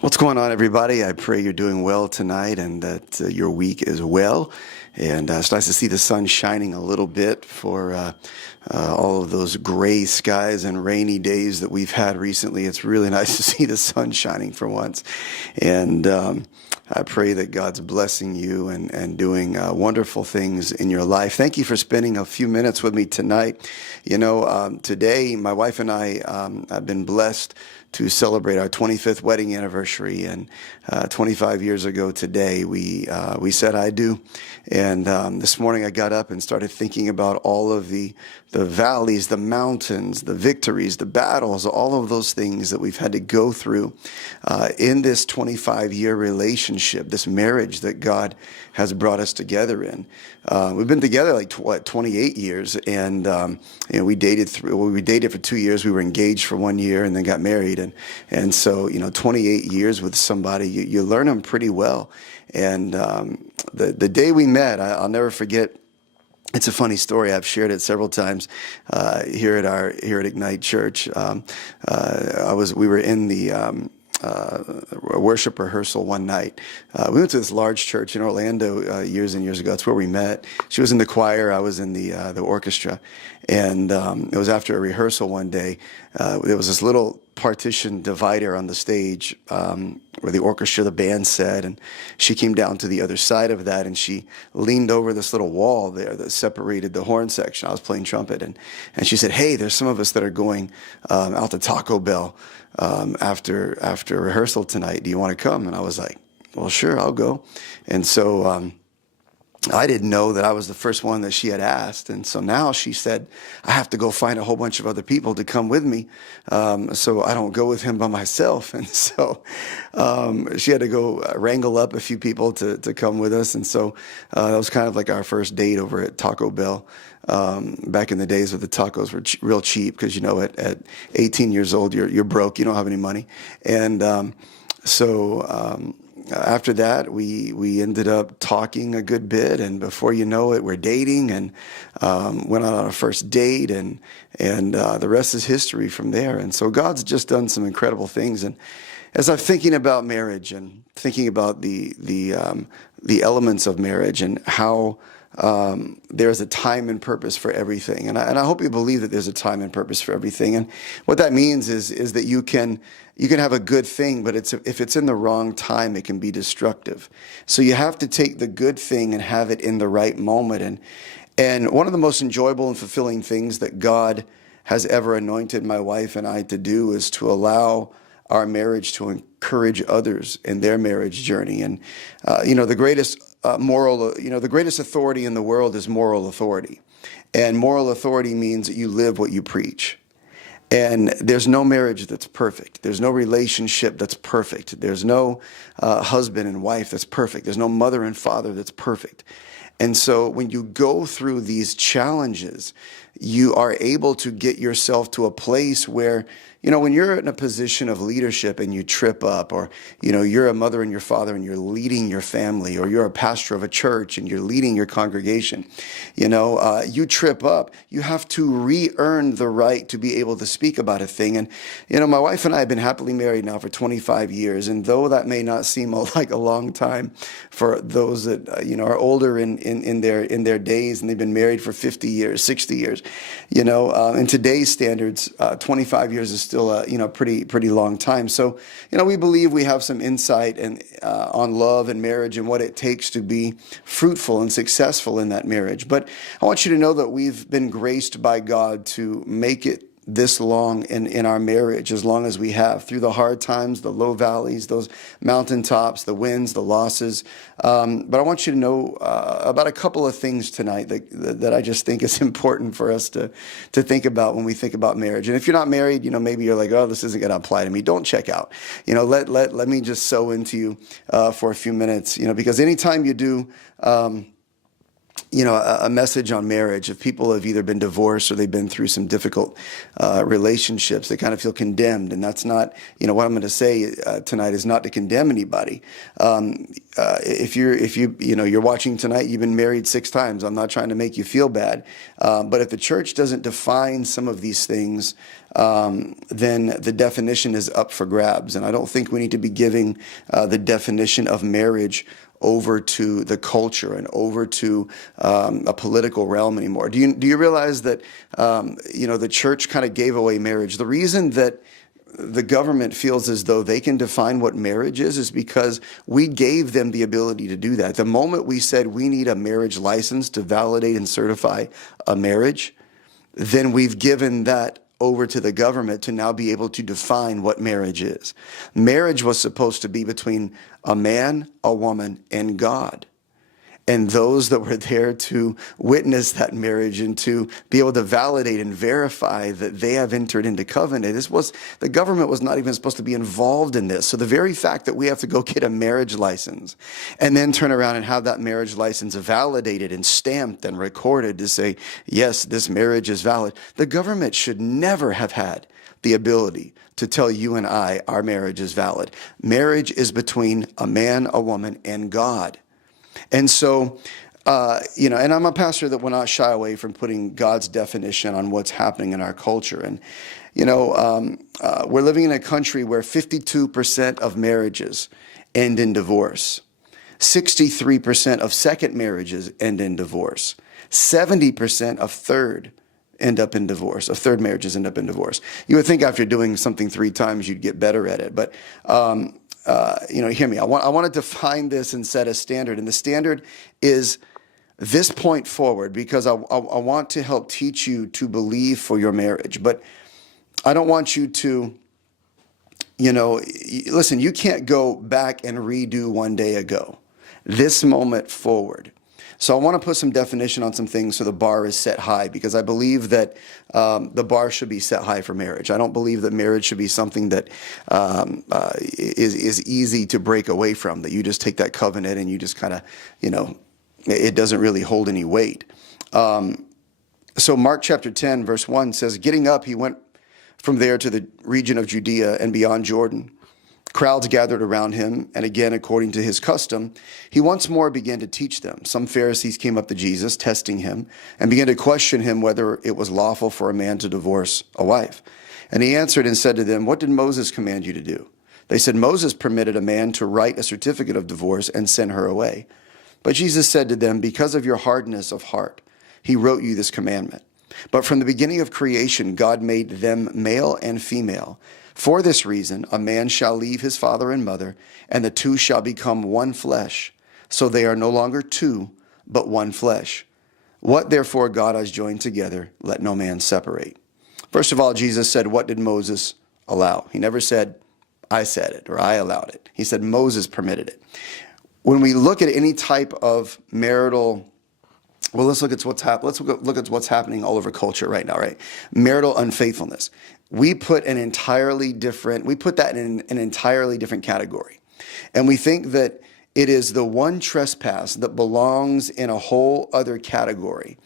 What's going on, everybody? I pray you're doing well tonight and that your week is well. And it's nice to see the sun shining a little bit for all of those gray skies and rainy days that we've had recently. It's really nice to see the sun shining for once. And I pray that God's blessing you and doing wonderful things in your life. Thank you for spending a few minutes with me tonight. Today, my wife and I have been blessed to celebrate our 25th wedding anniversary. And 25 years ago today, we said I do. And this morning I got up and started thinking about all of the valleys, the mountains, the victories, the battles, all of those things that we've had to go through in this 25-year relationship, this marriage that God has brought us together in. We've been together like 28 years, and we dated for 2 years. We were engaged for 1 year, and then got married, and so 28 years with somebody, you learn them pretty well. And the day we met, I'll never forget. It's a funny story. I've shared it several times here at Ignite Church. We were in the worship rehearsal one night. We went to this large church in Orlando years and years ago. That's where we met. She was in the choir. I was in the orchestra. And it was after a rehearsal one day. There was this little partition divider on the stage where the orchestra, the band sat, and she came down to the other side of that, and she leaned over this little wall there that separated the horn section. I was playing trumpet, and she said, "Hey, there's some of us that are going out to Taco Bell after rehearsal tonight. Do you want to come?" And I was like, "Well, sure, I'll go." And so I didn't know that I was the first one that she had asked. And so now she said, I have to go find a whole bunch of other people to come with me so I don't go with him by myself. And so she had to go wrangle up a few people to come with us. And so that was kind of like our first date over at Taco Bell. Back in the days where the tacos were real cheap because, at 18 years old, you're broke. You don't have any money. And after that, we ended up talking a good bit, and before you know it, we're dating, and went out on a first date, and the rest is history from there. And so God's just done some incredible things. And as I'm thinking about marriage and thinking about the elements of marriage and how there's a time and purpose for everything, and I hope you believe that there's a time and purpose for everything. And what that means is that you can have a good thing, but if it's in the wrong time, it can be destructive. So you have to take the good thing and have it in the right moment. And one of the most enjoyable and fulfilling things that God has ever anointed my wife and I to do is to allow our marriage to encourage others in their marriage journey. And the greatest the greatest authority in the world is moral authority. And moral authority means that you live what you preach. And there's no marriage that's perfect. There's no relationship that's perfect. There's no husband and wife that's perfect. There's no mother and father that's perfect. And so when you go through these challenges, you are able to get yourself to a place where, when you're in a position of leadership and you trip up, or, you're a mother and your father and you're leading your family, or you're a pastor of a church and you're leading your congregation, you trip up, you have to re-earn the right to be able to speak about a thing. And, my wife and I have been happily married now for 25 years. And though that may not seem like a long time for those that, are older in their days, and they've been married for 50 years, 60 years, in today's standards, 25 years is still a pretty long time. So we believe we have some insight on love and marriage and what it takes to be fruitful and successful in that marriage. But I want you to know that we've been graced by God to make it this long in our marriage, as long as we have, through the hard times, the low valleys, those mountaintops, the wins, the losses. But I want you to know about a couple of things tonight that I just think is important for us to think about when we think about marriage. And if you're not married, maybe you're like, oh, this isn't going to apply to me. Don't check out. Let me just sow into you for a few minutes. Because anytime you do. A message on marriage, if people have either been divorced or they've been through some difficult relationships, they kind of feel condemned. And that's not, what I'm going to say tonight is not to condemn anybody. If you're watching tonight, you've been married 6 times. I'm not trying to make you feel bad. But if the church doesn't define some of these things then the definition is up for grabs. And I don't think we need to be giving the definition of marriage over to the culture and over to a political realm anymore. Do you realize that the church kind of gave away marriage? The reason that the government feels as though they can define what marriage is because we gave them the ability to do that. The moment we said we need a marriage license to validate and certify a marriage, then we've given that over to the government to now be able to define what marriage is. Marriage was supposed to be between a man, a woman, and God. And those that were there to witness that marriage and to be able to validate and verify that they have entered into covenant. The government was not even supposed to be involved in this. So the very fact that we have to go get a marriage license and then turn around and have that marriage license validated and stamped and recorded to say, yes, this marriage is valid. The government should never have had the ability to tell you and I our marriage is valid. Marriage is between a man, a woman, and God. And so, and I'm a pastor that will not shy away from putting God's definition on what's happening in our culture. And, we're living in a country where 52% of marriages end in divorce. 63% of second marriages end in divorce. 70% of third marriages end up in divorce. You would think after doing something 3 times, you'd get better at it. But, hear me. I want to define this and set a standard. And the standard is this point forward, because I want to help teach you to believe for your marriage. But I don't want you to, listen, you can't go back and redo one day ago. This moment forward. So I want to put some definition on some things so the bar is set high, because I believe that the bar should be set high for marriage. I don't believe that marriage should be something that is easy to break away from, that you just take that covenant and you just kind of, it doesn't really hold any weight. So Mark chapter 10, verse 1 says, getting up, he went from there to the region of Judea and beyond Jordan. Crowds gathered around him, and again, according to his custom, he once more began to teach them. Some Pharisees came up to Jesus, testing him, and began to question him whether it was lawful for a man to divorce a wife. And he answered and said to them, what did Moses command you to do? They said, Moses permitted a man to write a certificate of divorce and send her away. But Jesus said to them, because of your hardness of heart, he wrote you this commandment. But from the beginning of creation, God made them male and female. For this reason, a man shall leave his father and mother, and the two shall become one flesh. So they are no longer two, but one flesh. What therefore God has joined together, let no man separate. First of all, Jesus said, what did Moses allow? He never said, I said it or I allowed it. He said Moses permitted it. When we look at any type of marital, well, let's look at what's happening all over culture right now, right? Marital unfaithfulness. We put that in an entirely different category. And we think that it is the one trespass that belongs in a whole other category.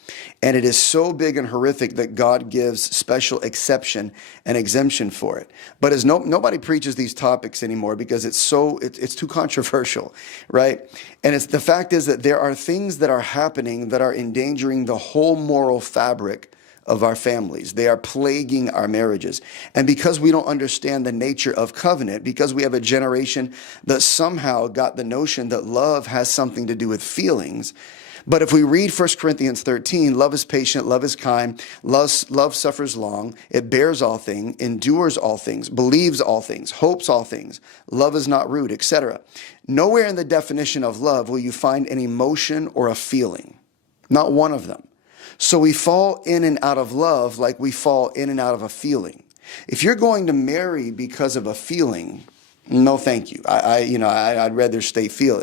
And it is so big and horrific that God gives special exception and exemption for it. But as nobody preaches these topics anymore because it's too controversial, right? And the fact is that there are things that are happening that are endangering the whole moral fabric of our families. They are plaguing our marriages. And because we don't understand the nature of covenant, because we have a generation that somehow got the notion that love has something to do with feelings. But if we read 1 Corinthians 13, love is patient, love is kind, love suffers long, it bears all things, endures all things, believes all things, hopes all things, love is not rude, etc. Nowhere in the definition of love will you find an emotion or a feeling. Not one of them. So we fall in and out of love like we fall in and out of a feeling. If you're going to marry because of a feeling, no, thank you. I'd rather stay single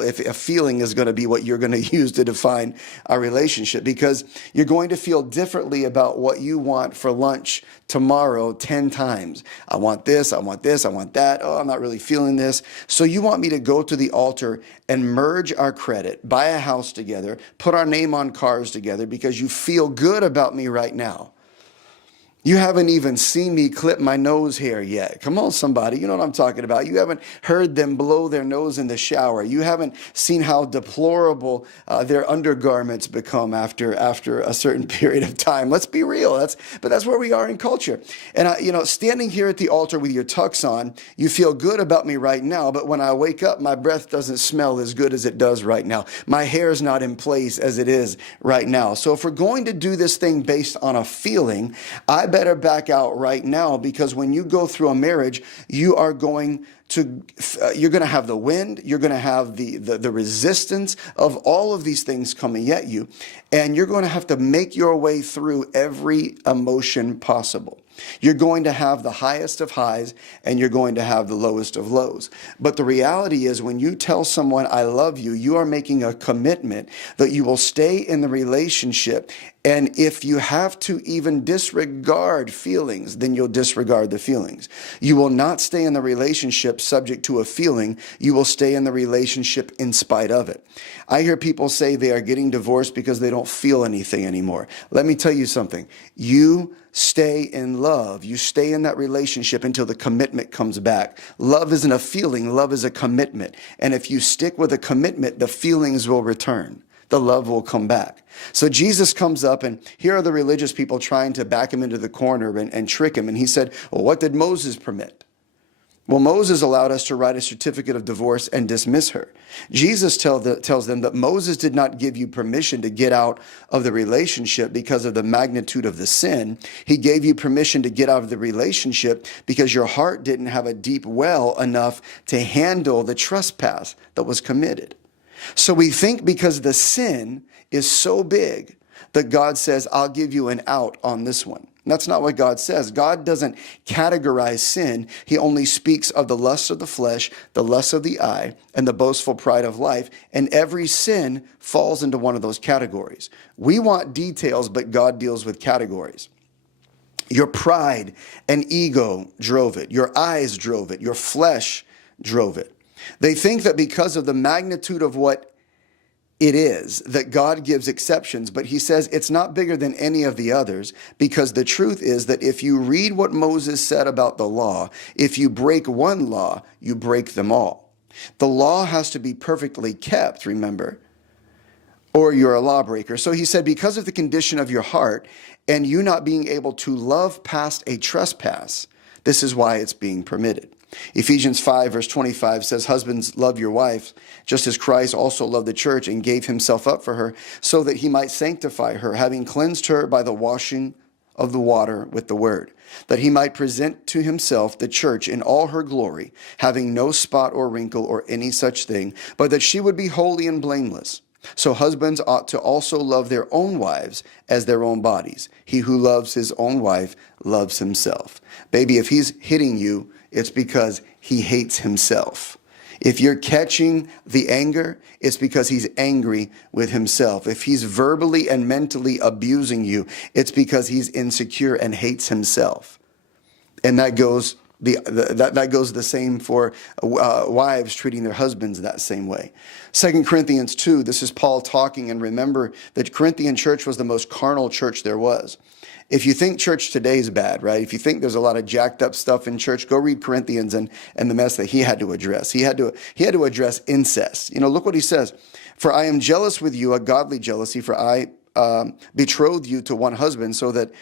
if a feeling is going to be what you're going to use to define our relationship, because you're going to feel differently about what you want for lunch tomorrow 10 times. I want this, I want this, I want that. Oh, I'm not really feeling this. So you want me to go to the altar and merge our credit, buy a house together, put our name on cars together because you feel good about me right now. You haven't even seen me clip my nose hair yet. Come on, somebody. You know what I'm talking about. You haven't heard them blow their nose in the shower. You haven't seen how deplorable their undergarments become after a certain period of time. Let's be real. But that's where we are in culture. And standing here at the altar with your tux on, you feel good about me right now. But when I wake up, my breath doesn't smell as good as it does right now. My hair is not in place as it is right now. So if we're going to do this thing based on a feeling, I better back out right now, because when you go through a marriage, you're going to have the wind, you're going to have the resistance of all of these things coming at you, and you're going to have to make your way through every emotion possible. You're going to have the highest of highs and you're going to have the lowest of lows. But the reality is, when you tell someone I love you, you are making a commitment that you will stay in the relationship. And if you have to even disregard feelings, then you'll disregard the feelings. You will not stay in the relationship subject to a feeling. You will stay in the relationship in spite of it. I hear people say they are getting divorced because they don't feel anything anymore. Let me tell you something. You stay in love. You stay in that relationship until the commitment comes back. Love isn't a feeling. Love is a commitment. And if you stick with a commitment, the feelings will return. The love will come back. So Jesus comes up, and here are the religious people trying to back him into the corner and trick him. And he said, well, what did Moses permit? Well, Moses allowed us to write a certificate of divorce and dismiss her. Jesus tells them that Moses did not give you permission to get out of the relationship because of the magnitude of the sin. He gave you permission to get out of the relationship because your heart didn't have a deep well enough to handle the trespass that was committed. So we think because the sin is so big that God says, I'll give you an out on this one. That's not what God says. God doesn't categorize sin. He only speaks of the lust of the flesh, the lust of the eye, and the boastful pride of life. And every sin falls into one of those categories. We want details, but God deals with categories. Your pride and ego drove it. Your eyes drove it. Your flesh drove it. They think that because of the magnitude of what it is, that God gives exceptions, but he says it's not bigger than any of the others, because the truth is that if you read what Moses said about the law, if you break one law, you break them all. The law has to be perfectly kept, remember, or you're a lawbreaker. So he said, because of the condition of your heart and you not being able to love past a trespass, this is why it's being permitted. Ephesians 5 verse 25 says, husbands, love your wives, just as Christ also loved the church and gave himself up for her, so that he might sanctify her, having cleansed her by the washing of the water with the word, that he might present to himself the church in all her glory, having no spot or wrinkle or any such thing, but that she would be holy and blameless. So husbands ought to also love their own wives as their own bodies. He who loves his own wife loves himself. Baby, if he's hitting you, it's because he hates himself. If you're catching the anger, it's because he's angry with himself. If he's verbally and mentally abusing you, it's because he's insecure and hates himself. And that goes the same for wives treating their husbands that same way. 2 Corinthians 2, this is Paul talking, and remember that Corinthian church was the most carnal church there was. If you think church today is bad, right? If you think there's a lot of jacked up stuff in church, go read Corinthians and the mess that he had to address. He had to address incest. Look what he says. For I am jealous with you, a godly jealousy, for I betrothed you to one husband, so that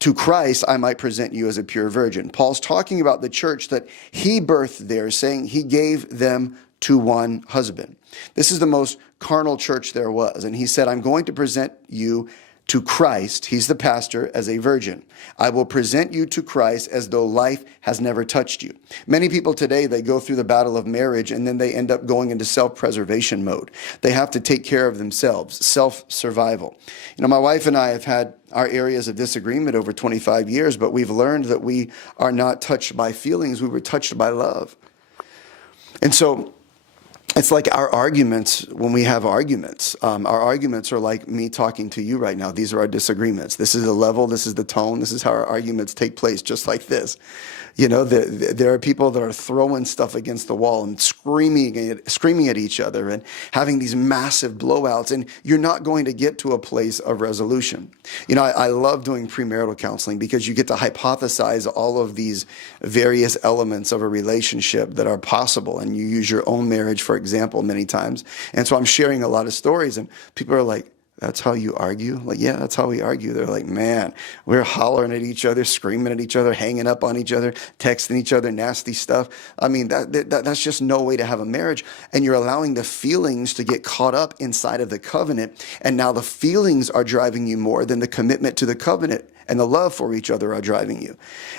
to Christ I might present you as a pure virgin. Paul's talking about the church that he birthed there, saying he gave them to one husband. This is the most carnal church there was. And he said, I'm going to present you to Christ, he's the pastor, as a virgin. I will present you to Christ as though life has never touched you. Many people today, they go through the battle of marriage and then they end up going into self-preservation mode. They have to take care of themselves, self-survival. My wife and I have had our areas of disagreement over 25 years, but we've learned that we are not touched by feelings, we were touched by love. And so It's like our arguments, when we have arguments, our arguments are like me talking to you right now. These are our disagreements. This is the level, this is the tone, this is how our arguments take place, just like this. You know, there are people that are throwing stuff against the wall and screaming at each other and having these massive blowouts, and you're not going to get to a place of resolution. You know, I love doing premarital counseling because you get to hypothesize all of these various elements of a relationship that are possible, and you use your own marriage, for example, many times. And so I'm sharing a lot of stories, and people are like, that's how you argue? Like, yeah, that's how we argue. They're like, man, we're hollering at each other, screaming at each other, hanging up on each other, texting each other, nasty stuff. I mean, that's just no way to have a marriage. And you're allowing the feelings to get caught up inside of the covenant. And now the feelings are driving you more than the commitment to the covenant and the love for each other are driving you.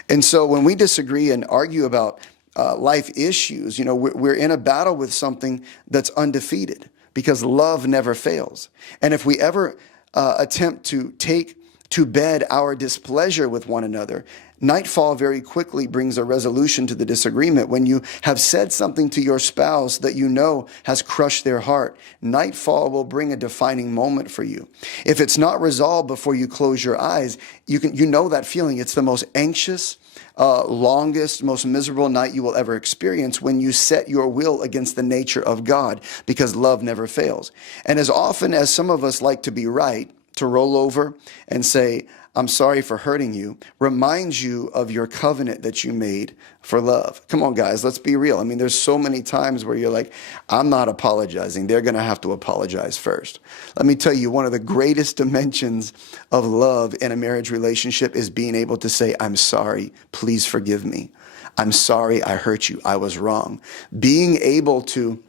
And so when we disagree and argue about life issues, you know, we're in a battle with something that's undefeated, because love never fails. And if we ever attempt to take to bed our displeasure with one another, nightfall very quickly brings a resolution to the disagreement. When you have said something to your spouse that you know has crushed their heart, nightfall will bring a defining moment for you. If it's not resolved before you close your eyes, you know that feeling. It's the most anxious, longest, most miserable night you will ever experience when you set your will against the nature of God, because love never fails. And as often as some of us like to be right, to roll over and say, I'm sorry for hurting you, reminds you of your covenant that you made for love. Come on, guys, let's be real. I mean, there's so many times where you're like, I'm not apologizing. They're going to have to apologize first. Let me tell you, one of the greatest dimensions of love in a marriage relationship is being able to say, I'm sorry, please forgive me. I'm sorry I hurt you. I was wrong. Being able to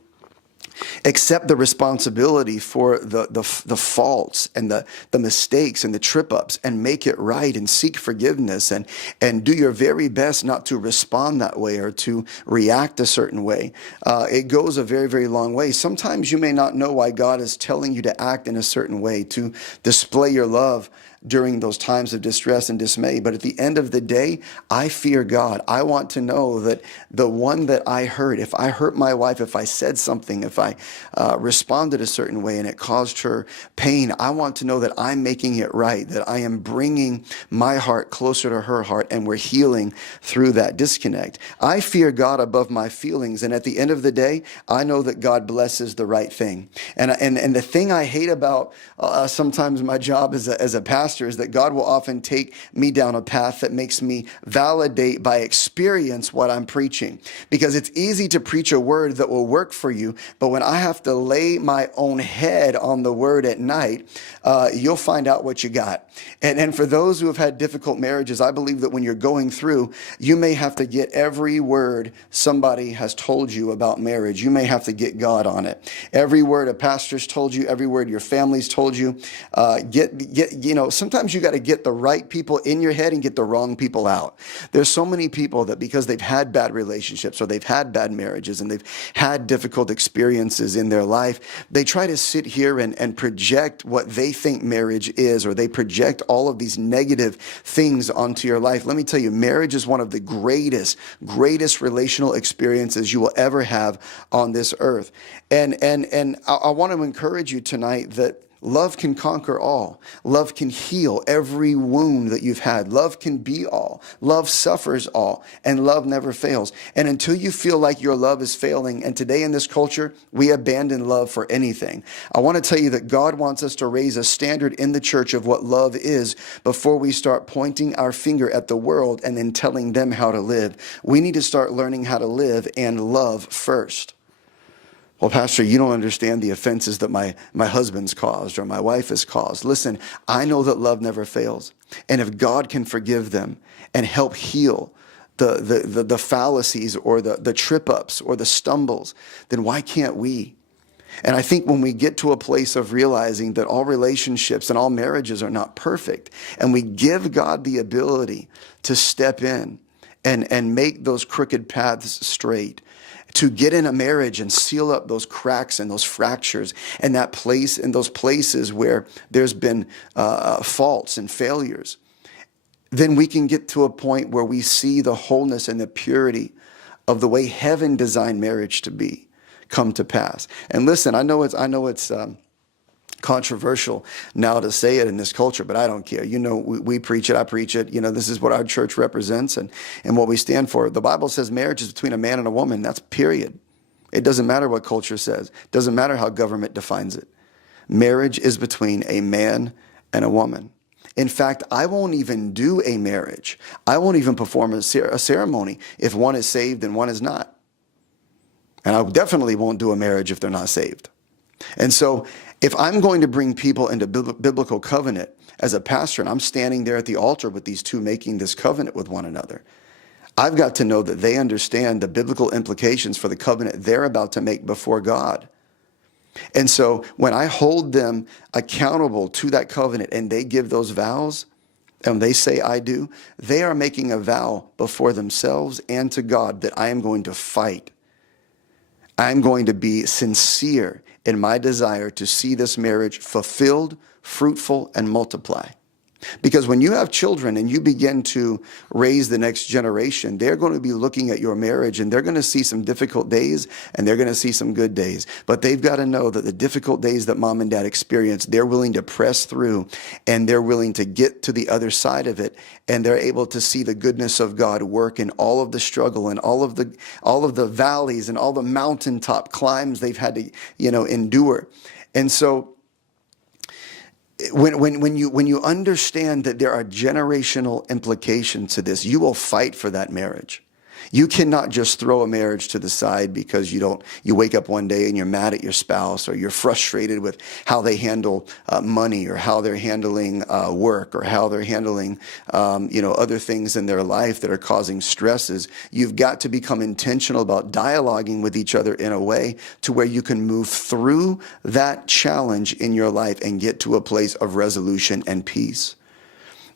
accept the responsibility for the faults and the mistakes and the trip ups, and make it right and seek forgiveness and do your very best not to respond that way or to react a certain way. It goes a very, very long way. Sometimes you may not know why God is telling you to act in a certain way, to display your love during those times of distress and dismay. But at the end of the day, I fear God. I want to know that the one that I hurt, if I hurt my wife, if I said something, if I responded a certain way and it caused her pain, I want to know that I'm making it right, that I am bringing my heart closer to her heart, and we're healing through that disconnect. I fear God above my feelings. And at the end of the day, I know that God blesses the right thing. And the thing I hate about sometimes my job as a pastor is that God will often take me down a path that makes me validate by experience what I'm preaching. Because it's easy to preach a word that will work for you, but when I have to lay my own head on the word at night, you'll find out what you got. And for those who have had difficult marriages, I believe that when you're going through, you may have to get every word somebody has told you about marriage. You may have to get God on it. Every word a pastor's told you, every word your family's told you, sometimes you got to get the right people in your head and get the wrong people out. There's so many people that because they've had bad relationships or they've had bad marriages and they've had difficult experiences in their life, they try to sit here and project what they think marriage is, or they project all of these negative things onto your life. Let me tell you, marriage is one of the greatest relational experiences you will ever have on this earth. And I want to encourage you tonight that love can conquer all. Love can heal every wound that you've had. Love can be all. Love suffers all. And love never fails. And until you feel like your love is failing, and today in this culture, we abandon love for anything, I want to tell you that God wants us to raise a standard in the church of what love is before we start pointing our finger at the world and then telling them how to live. We need to start learning how to live and love first. Well, Pastor, you don't understand the offenses that my husband's caused or my wife has caused. Listen, I know that love never fails. And if God can forgive them and help heal the fallacies or the trip-ups or the stumbles, then why can't we? And I think when we get to a place of realizing that all relationships and all marriages are not perfect, and we give God the ability to step in and make those crooked paths straight, to get in a marriage and seal up those cracks and those fractures and that place and those places where there's been faults and failures, then we can get to a point where we see the wholeness and the purity of the way heaven designed marriage to be. come to pass. And listen, I know it's controversial now to say it in this culture, but I don't care. We preach it, I preach it. This is what our church represents and what we stand for. The Bible says marriage is between a man and a woman. That's period. It doesn't matter what culture says. It doesn't matter how government defines it. Marriage is between a man and a woman. In fact, I won't even do a marriage. I won't even perform a ceremony if one is saved and one is not. And I definitely won't do a marriage if they're not saved. And so if I'm going to bring people into biblical covenant as a pastor, and I'm standing there at the altar with these two making this covenant with one another, I've got to know that they understand the biblical implications for the covenant they're about to make before God. And so when I hold them accountable to that covenant and they give those vows and they say, I do, they are making a vow before themselves and to God that I am going to fight. I'm going to be sincere in my desire to see this marriage fulfilled, fruitful, and multiply. Because when you have children and you begin to raise the next generation, they're going to be looking at your marriage and they're going to see some difficult days and they're going to see some good days. But they've got to know that the difficult days that mom and dad experience, they're willing to press through and they're willing to get to the other side of it. And they're able to see the goodness of God work in all of the struggle and all of the valleys and all the mountaintop climbs they've had to, endure. And so when you understand that there are generational implications to this, you will fight for that marriage. You cannot just throw a marriage to the side because you wake up one day and you're mad at your spouse or you're frustrated with how they handle money or how they're handling work or how they're handling other things in their life that are causing stresses. You've got to become intentional about dialoguing with each other in a way to where you can move through that challenge in your life and get to a place of resolution and peace.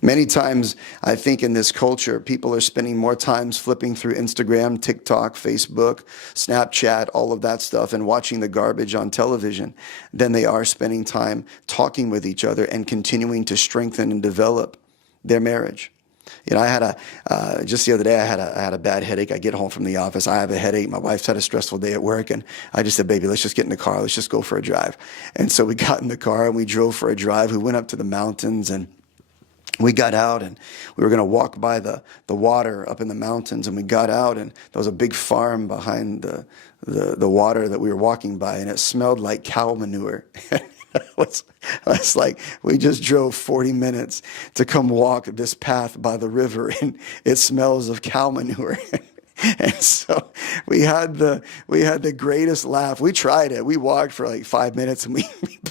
Many times, I think in this culture, people are spending more time flipping through Instagram, TikTok, Facebook, Snapchat, all of that stuff, and watching the garbage on television than they are spending time talking with each other and continuing to strengthen and develop their marriage. I had just the other day, I had a bad headache. I get home from the office. I have a headache. My wife's had a stressful day at work. And I just said, baby, let's just get in the car. Let's just go for a drive. And so we got in the car and we drove for a drive. We went up to the mountains and we got out and we were going to walk by the water up in the mountains, and we got out and there was a big farm behind the water that we were walking by, and it smelled like cow manure. It's like we just drove 40 minutes to come walk this path by the river, and it smells of cow manure. And so we had the greatest laugh. We tried it. We walked for like 5 minutes and we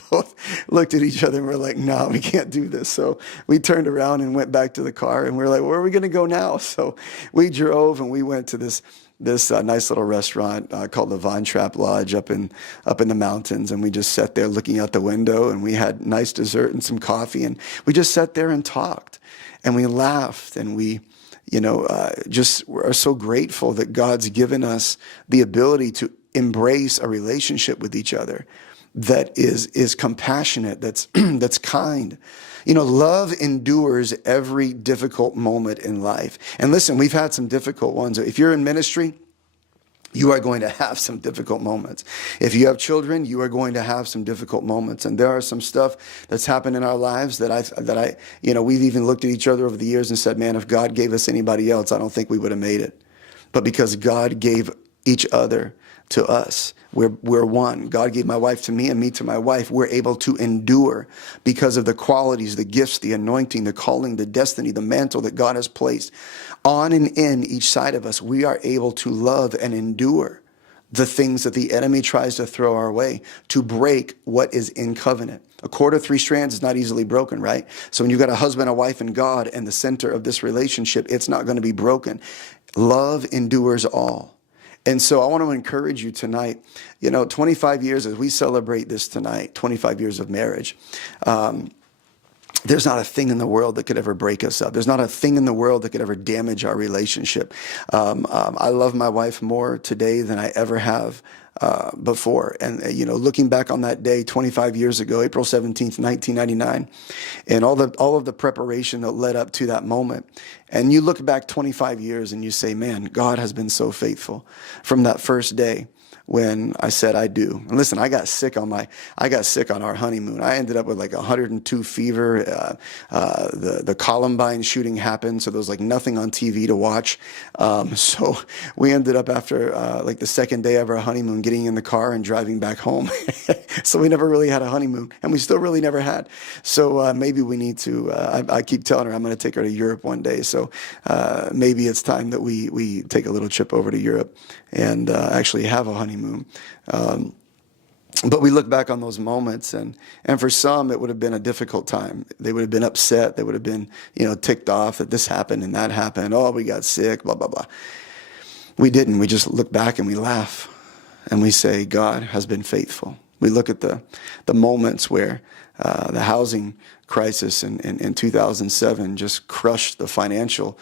both looked at each other and we're like, no, we can't do this. So we turned around and went back to the car and we're like, where are we going to go now? So we drove and we went to this nice little restaurant called the Von Trapp Lodge up in the mountains. And we just sat there looking out the window and we had nice dessert and some coffee. And we just sat there and talked and we laughed and we just are so grateful that God's given us the ability to embrace a relationship with each other that is compassionate, that's kind. Love endures every difficult moment in life. And listen, we've had some difficult ones. If you're in ministry, you are going to have some difficult moments. If you have children, you are going to have some difficult moments. And there are some stuff that's happened in our lives that we've even looked at each other over the years and said, man, if God gave us anybody else, I don't think we would have made it. But because God gave each other to us, we're one. God gave my wife to me and me to my wife. We're able to endure because of the qualities, the gifts, the anointing, the calling, the destiny, the mantle that God has placed on and in each side of us. We are able to love and endure the things that the enemy tries to throw our way to break what is in covenant. A cord of 3 strands is not easily broken, right? So when you've got a husband, a wife, and God in the center of this relationship, it's not going to be broken. Love endures all. And so I want to encourage you tonight, 25 years as we celebrate this tonight, 25 years of marriage, there's not a thing in the world that could ever break us up. There's not a thing in the world that could ever damage our relationship. I love my wife more today than I ever have before. And, looking back on that day 25 years ago, April 17th, 1999, and all of the preparation that led up to that moment. And you look back 25 years and you say, man, God has been so faithful from that first day when I said I do. And listen, I got sick on our honeymoon. I ended up with like 102 fever. The Columbine shooting happened, so there was like nothing on TV to watch. So we ended up after like the second day of our honeymoon, getting in the car and driving back home. So we never really had a honeymoon, and we still really never had. So maybe we need to. I keep telling her I'm going to take her to Europe one day. So maybe it's time that we take a little trip over to Europe and actually have a honeymoon. But we look back on those moments, and for some, it would have been a difficult time. They would have been upset. They would have been, ticked off that this happened and that happened. Oh, we got sick, blah, blah, blah. We didn't. We just look back and we laugh, and we say, God has been faithful. We look at the moments where the housing crisis in 2007 just crushed the financial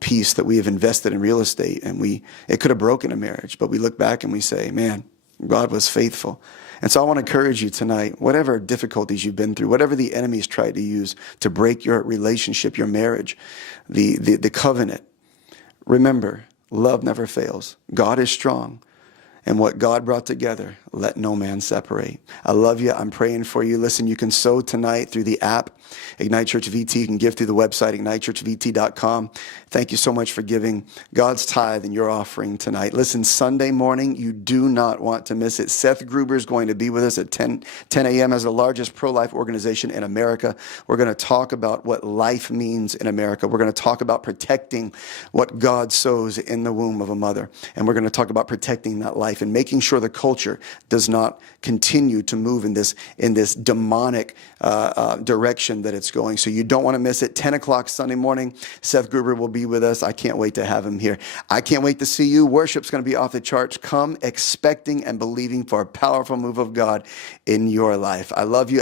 piece that we have invested in real estate, and it could have broken a marriage. But we look back and we say, man, God was faithful. And so I want to encourage you tonight, whatever difficulties you've been through, whatever the enemy's tried to use to break your relationship, your marriage, the covenant, remember, love never fails. God is strong. And what God brought together, let no man separate. I love you. I'm praying for you. Listen, you can sow tonight through the app, Ignite Church VT. You can give through the website, ignitechurchvt.com. Thank you so much for giving God's tithe and your offering tonight. Listen, Sunday morning, you do not want to miss it. Seth Gruber is going to be with us at 10 a.m. as the largest pro-life organization in America. We're going to talk about what life means in America. We're going to talk about protecting what God sows in the womb of a mother. And we're going to talk about protecting that life and making sure the culture does not continue to move in this demonic direction that it's going. So you don't want to miss it. 10 o'clock Sunday morning, Seth Gruber will be with us. I can't wait to have him here. I can't wait to see you. Worship's going to be off the charts. Come expecting and believing for a powerful move of God in your life. I love you.